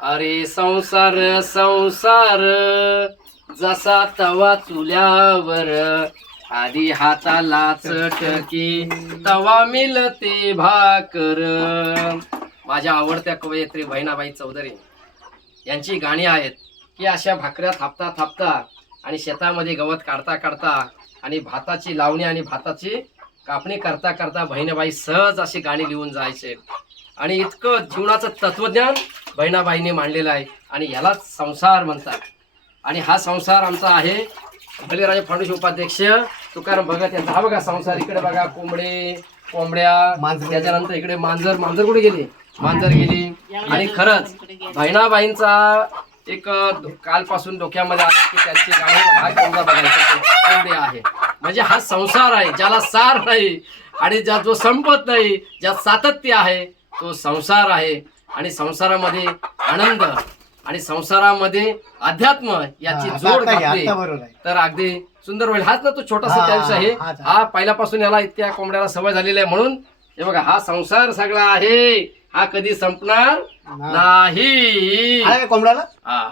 अरे संसार संसार जसा तवा चुल्यावर, आधी हाताला चटकी तवा मिलते भाकर. माझ्या आवडत्या कवयित्री बहिणाबाई चौधरी यांची गाणी आहेत की अशा भाकऱ्या थापता थापता आणि शेतामध्ये गवत काढता काढता आणि भाताची लावणी आणि भाताची कापणी करता करता बहिणाबाई सहज अशी गाणी लिहून जायचे. आणि इतकं जीवनाचं तत्वज्ञान बहिणाबाईंनी मांडलेलं आहे आणि यालाच संसार म्हणतात. आणि हा संसार आमचा आहे. बळीराजा फडणवीस उपाध्यक्ष तुकाराम भगत यांचा हा बघा संसार. इकडे बघा कोंबडे कोंबड्या, त्याच्यानंतर इकडे मांजर. मांजर कुठे गेली? मांजर गेली. आणि खरंच बहिणाबाईंचा एक कालपासून डोक्यामध्ये आलं की त्यांची गाणी हा कोंबडा बघायचा कोंबडे आहे. म्हणजे हा संसार आहे ज्याला सार नाही आणि ज्या जो संपत नाही, ज्यात सातत्य आहे तो संसार आहे. आणि संसारामध्ये आनंद आणि संसारामध्ये अध्यात्म याची जोड घातली तर अगदी सुंदर होईल. हाच ना तो छोटासा त्याविषय आहे. हा पहिल्यापासून याला इतक्या कोंबड्याला सवय झालेली आहे. म्हणून हे बघा हा संसार सगळा आहे, हा कधी संपणार नाही. कोंबड्याला हा